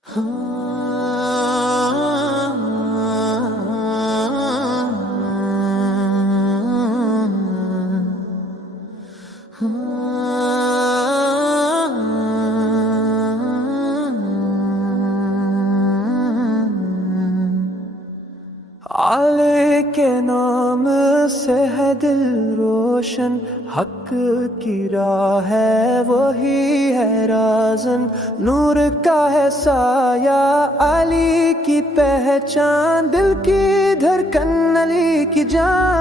आले के नाम से है दिल रोशन, हक की राह है वही है राज़न, नूर का है साया अली की पहचान, दिल की धड़कन अली की जान।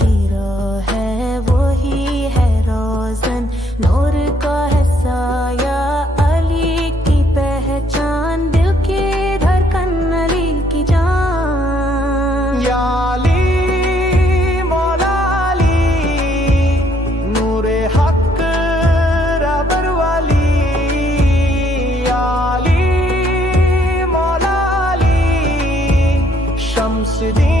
की राह है वही है रोज़न, नूर का है साया अली की पहचान, दिल की धड़कन अली की जान। या अली मौला अली, नूरे हक रबर वाली, या अली मौला अली, शम्स दीन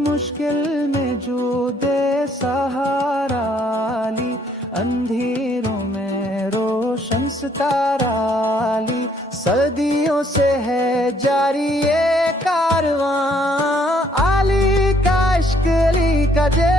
मुश्किल में जो दे सहारा अली, अंधेरों में रोशन सितारा अली, सदियों से है जारी ये कारवां, अली का इश्क अली का जान।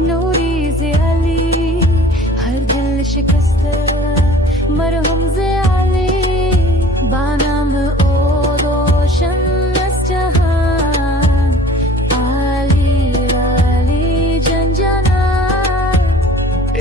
नूरी ज़े अली, हर दिल शिकस्त मरहम ज़े अली, बानाम ओ रोशन अस जहान, अली अली जन जनान.